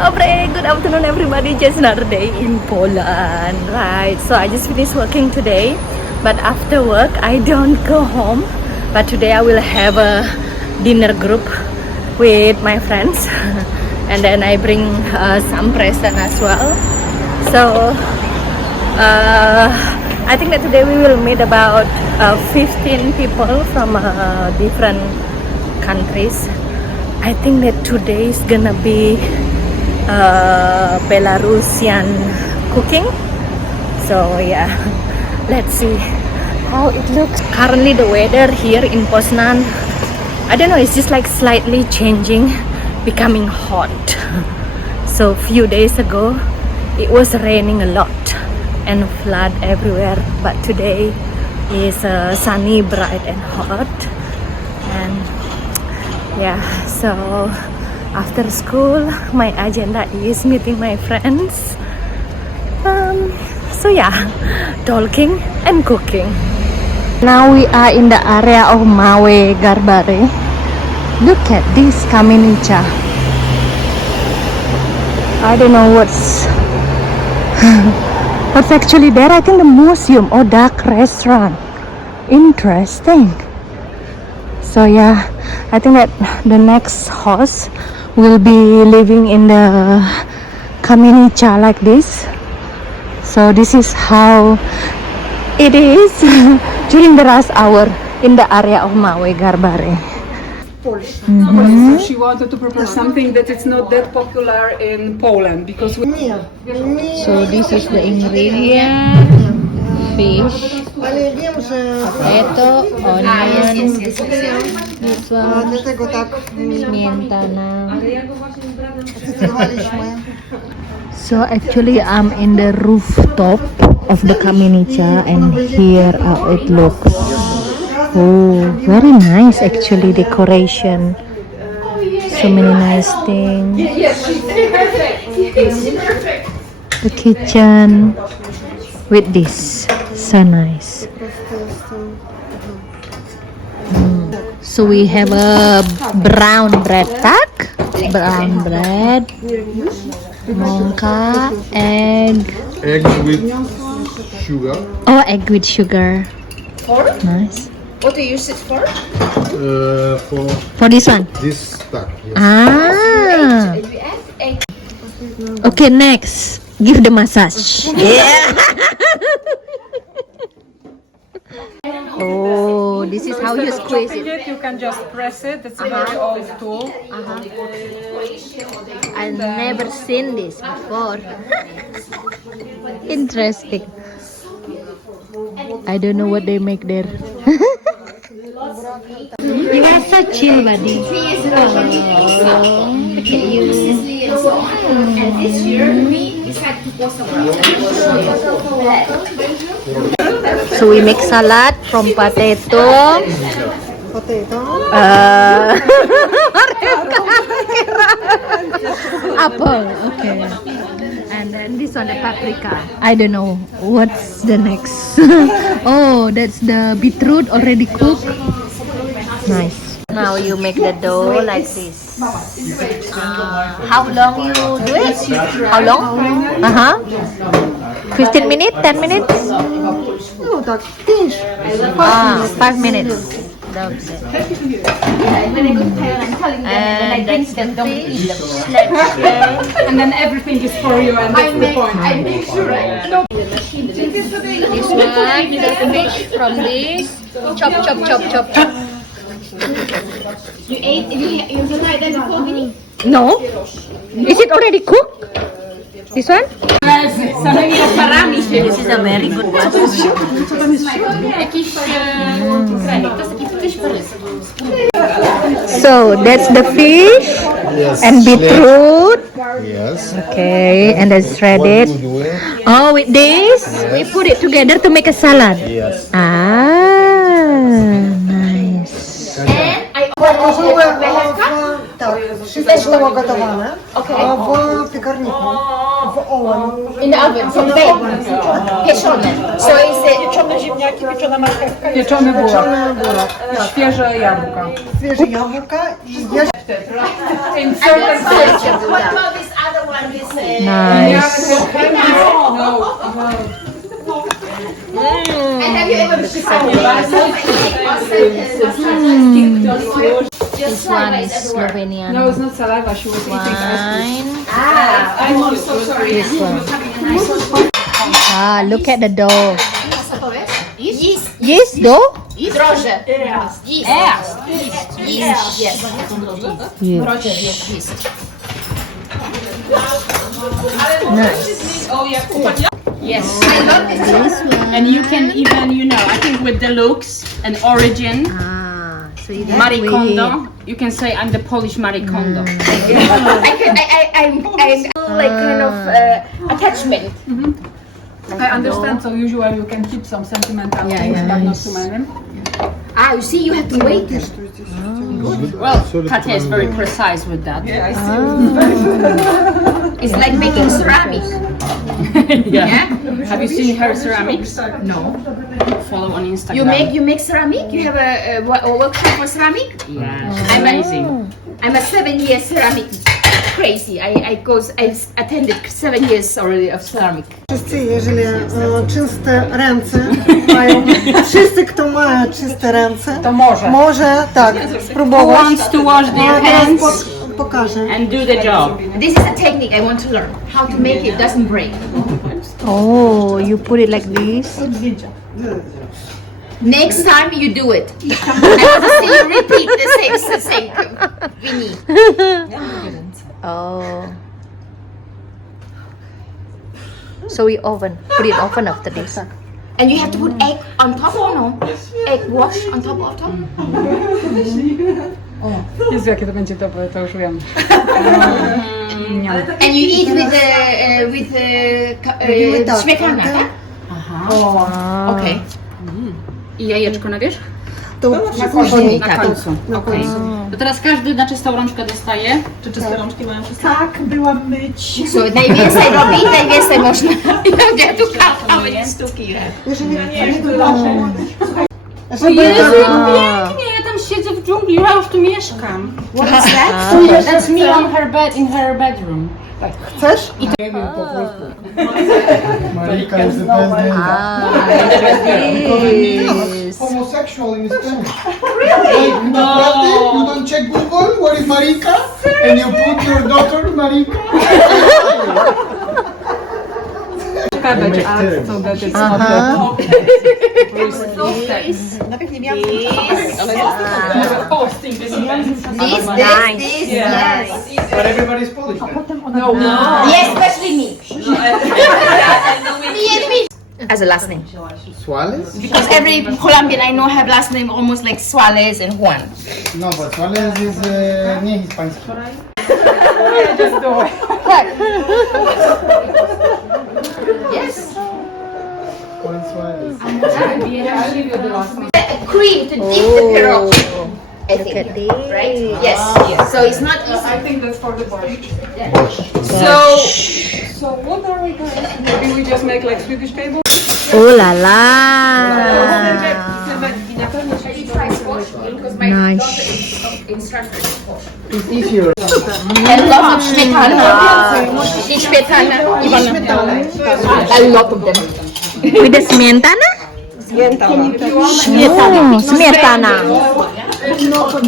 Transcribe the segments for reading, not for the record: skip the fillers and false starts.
Dobre, good afternoon everybody. Just another day in Poland, right? So I just finished working today, but after work I don't go home. But today I will have a dinner group with my friends, and then I bring some present as well. So I think that today we will meet about 15 people from different countries. I think that today is gonna be Belarusian cooking. So yeah, let's see how it looks. Currently the weather here in Poznan, I don't know, it's just like slightly changing, becoming hot. So few days ago it was raining a lot and flood everywhere, but today is sunny, bright and hot. And yeah, so after school my agenda is meeting my friends. So yeah, talking and cooking. Now we are in the area of Mawe Garbare. Look at this Kamienica. I don't know what's actually there. I think the museum or dark restaurant. Interesting. So yeah, I think that the next host will be living in the Kamienica like this. So this is how it is during the rush hour in the area of Mawe Garbare. Polish. So she wanted to prepare something that is not that popular in Poland because So this is the ingredient: fish, potato, onion, this one, śmietana. So actually I'm in the rooftop of the Kamienica, and here it looks. Oh, very nice actually, decoration. So many nice things. The kitchen with this, so nice. So we have a brown bread tuck, brown bread, monka, egg. Egg with sugar. Oh, egg with sugar. Nice. What do you use it for? For this one. This stuff. Yes. Ah. Okay, next. Give the massage. Yeah. Oh, this is how you squeeze it. You can just press it. It's a very old tool. I've never seen this before. Interesting. I don't know what they make there. You are so chill, buddy. Oh, look at you. So we make salad from potato. Apple, okay. And then this one, the paprika. I don't know what's the next. Oh, that's the beetroot already cooked. Nice. Now you make the dough like this. How long you do it? How long? 15 minutes? 10 minutes? 5 minutes. That's it. And that's the fish. And then everything is for you, and that's the point. This one, the fish from this. Chop, chop, chop, chop, chop. You like that before, Vinny? No. Is it already cooked? This one? This is a very good one. So that's the fish and beetroot. Yes. Okay, and then shredded. What do you do? Oh, with this we put it together to make a salad. Yes. Ah, nice. Wszystko było gotowane w piekarniku, w owen. In the oven, from bake. Pieczone. So is it Pieczone ziemniaki, pieczona marchewka, pieczony bułek, świeże jabłka. Świeże jabłka i In certain what about this other one? Nice. And have you ever This one is Slovenian No, it's not saliva. She was eating ice cream. wine. I'm also sorry. This one. Ah, look at the dough. Yeast. Yes, dough? Drożdże. Yeast. Yeast. Yes. Yeah. Drożdże, yes, yeast. Nice. Yes. I love this. This one. And you can even, I think with the looks and origin, Ah, so you Marie Kondo, you can say I'm the Polish Marie Kondo. I'm like kind of attachment. I understand. So usually you can keep some sentimental things, but not too many. Ah, you see, you have to wait. Well, Katya is very precise with that. It's like making ceramics. Yeah. Have you seen her ceramics? No. Follow on Instagram. You make ceramic. You have a workshop for ceramic. Yeah, she's amazing. I'm a 7 year ceramic crazy. I attended 7 years already of ceramic. Wszyscy, jeżeli czyste ręce mają, wszyscy, kto ma czyste ręce, to może tak, Who spróbować. wants to wash their A teraz hands pokażę. and do the job? This is a technique I want to learn. How to make it doesn't break. Oh, you put it like this? Next time you do it. I want to see you repeat the same thing. Vinny. Oh. So we put it oven after this. And you have to put egg on top or no? Egg wash on top of top? Jezu, jakie to będzie dobre, to już wiem. And you eat with Robimy tak, śmietana, tak? tak? Okej. I jajeczko na wierzch? To później. Na końcu. Okej. To teraz każdy na czystą rączkę dostaje. Czy czyste rączki mają wszystko? So najwięcej robi, najwięcej można. Ja tu how many sztuki. Jeżeli Jezu, pięknie! Ja tam siedzę w dżungli, ja już tu mieszkam. What is that? That's me on her bed, in her bedroom. chcesz? Marika is the best name. Yes. Homosexual in Spanish. Really? You don't check Google? What is Marika? And you put your daughter Marika? Cabbage art, so that it's not This, yes. But everybody's Polish. Yes, especially me. Me and me. As a last name. Suárez? Because every Colombian I know have last name almost like Suarez and Juan. No, but Suárez is nie hiszpański. Yes. Juan Suárez. Cream to dip the pierogi. I Look think. at this. Right? Yes. So it's not easy. I think that's for the borscht. So So what are we going to maybe we just make like Swedish table? Oh la la. have you tried squash? Because my Nice. daughter is instructor in squash. It's easier. I love śmietana. I śmietana. I love them. With the smietana? Śmietana. Śmietana.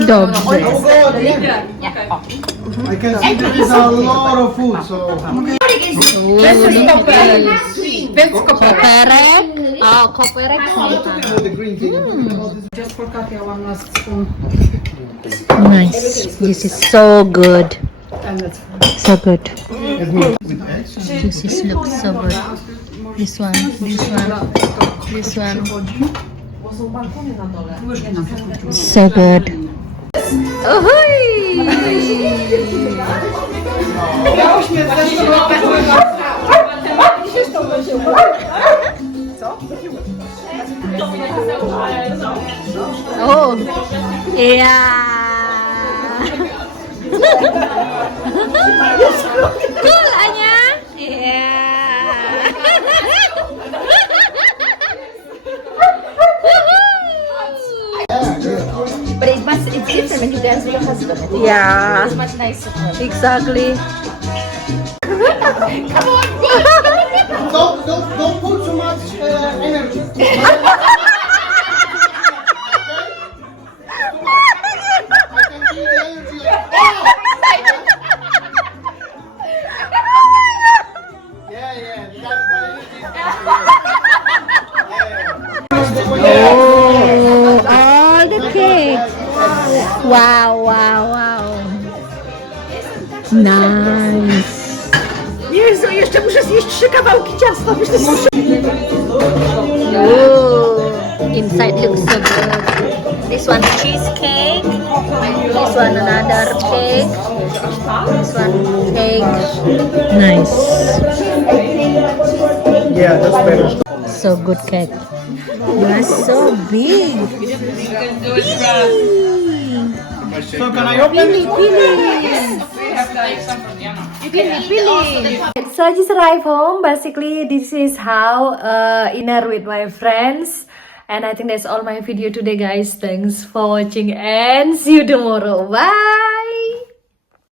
Dobrze. I can see there is a lot of food, so... Koperek. O, koperek śmietana. The green tea. Just for Katya, one last spoon. Nice. This is so good. So good. With eggs? This is looks so good. This one, this one, this one. So good. Oh, yeah. Cool, Anya. Yeah. But it's different when you dance with your husband. Yeah, It's much nicer. exactly. Don't put too much energy. Oh, all the cake. Wow, wow, wow. Nice. Jezu, jeszcze muszę zjeść 3 kawałki ciasta. Ooh, inside looks so good. This one cheesecake. This one another cake. This one cake. Nice. Yeah, that's better. So good cake. You are so big. So can I open it? So I just arrived home. Basically, this is how dinner with my friends. And I think that's all my video today, guys. Thanks for watching and see you tomorrow. Bye.